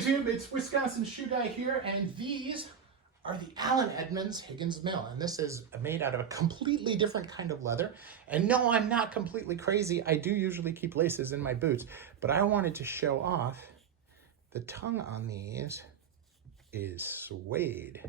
YouTube, it's Wisconsin Shoe Guy here, and these are the Edmonds Higgins Mill, and this is made out of a completely different kind of leather. And no, I'm not completely crazy. I do usually keep laces in my boots, but I wanted to show off the tongue on these is suede.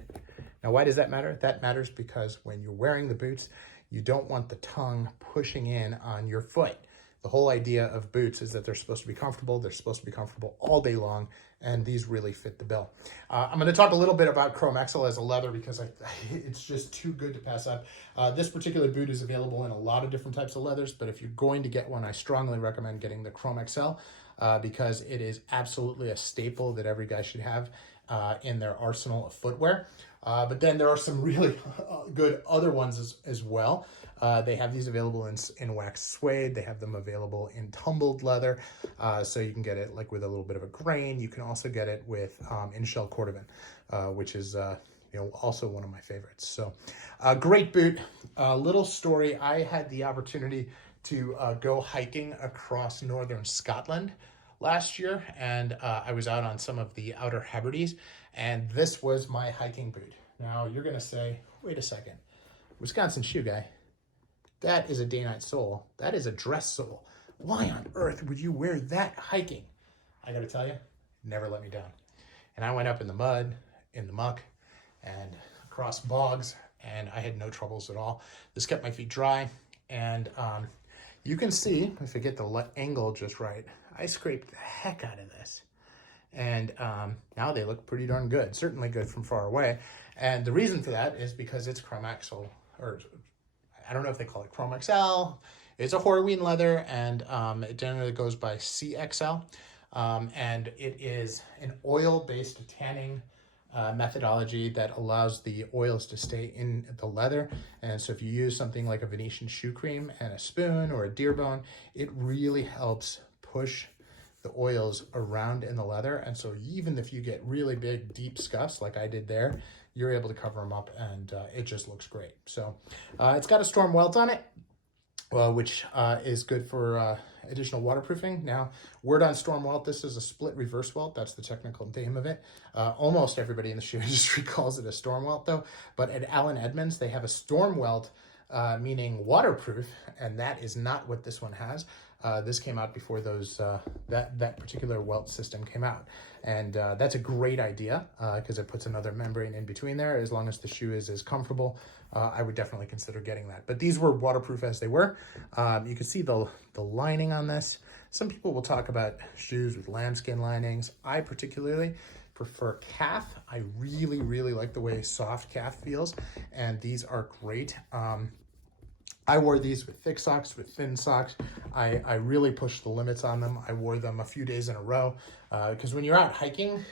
Now, why does that matter? That matters because when you're wearing the boots, you don't want the tongue pushing in on your foot. The whole idea of boots is that they're supposed to be comfortable. They're supposed to be comfortable all day long, and these really fit the bill. I'm going to talk a little bit about Chrome XL as a leather because it's just too good to pass up. This particular boot is available in a lot of different types of leathers, but if you're going to get one, I strongly recommend getting the Chrome XL because it is absolutely a staple that every guy should have in their arsenal of footwear. But then there are some really good other ones as well. They have these available in wax suede. They have them available in tumbled leather. So you can get it like with a little bit of a grain. You can also get it with in-shell cordovan, which is also one of my favorites. So great boot. Little story. I had the opportunity to go hiking across northern Scotland last year, and I was out on some of the Outer Hebrides, and this was my hiking boot. Now you're gonna say, wait a second, Wisconsin Shoe Guy, that is a day-night sole. That is a dress sole. Why on earth would you wear that hiking? I gotta tell you, never let me down. And I went up in the mud, in the muck, and across bogs, and I had no troubles at all. This kept my feet dry, and you can see, if I get the angle just right, I scraped the heck out of this. And now they look pretty darn good, certainly good from far away. And the reason for that is because it's Chrome XL, or I don't know if they call it Chrome XL. It's a Horween leather, and it generally goes by CXL. And it is an oil-based tanning methodology that allows the oils to stay in the leather. And so if you use something like a Venetian shoe cream and a spoon or a deer bone, it really helps push the oils around in the leather. And so even if you get really big, deep scuffs like I did there, you're able to cover them up, and it just looks great. So it's got a storm welt on it, which is good for additional waterproofing. Now, word on storm welt, this is a split reverse welt. That's the technical name of it. Almost everybody in the shoe industry calls it a storm welt though, but at Edmonds, they have a storm welt, meaning waterproof, and that is not what this one has. This came out before those that particular welt system came out, and that's a great idea because it puts another membrane in between there. As long as the shoe is as comfortable, I would definitely consider getting that. But these were waterproof as they were. You can see the lining on this. Some people will talk about shoes with lambskin linings. I particularly prefer calf. I really like the way soft calf feels, and these are great. I wore these with thick socks, with thin socks. I really pushed the limits on them. I wore them a few days in a row because when you're out hiking,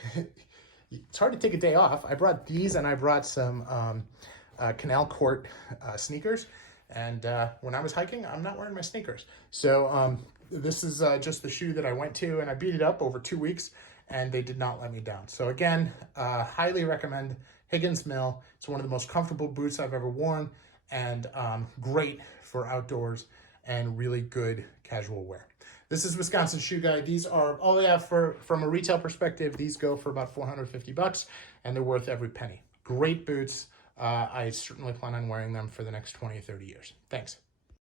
it's hard to take a day off. I brought these, and I brought some Canal Court sneakers. And when I was hiking, I'm not wearing my sneakers. So this is just the shoe that I went to, and I beat it up over 2 weeks, and they did not let me down. So again, highly recommend Higgins Mill. It's one of the most comfortable boots I've ever worn, and great for outdoors and really good casual wear. This is Wisconsin Shoe Guy. These are, from a retail perspective, these go for about $450, and they're worth every penny. Great boots. I certainly plan on wearing them for the next 20, 30 years. Thanks.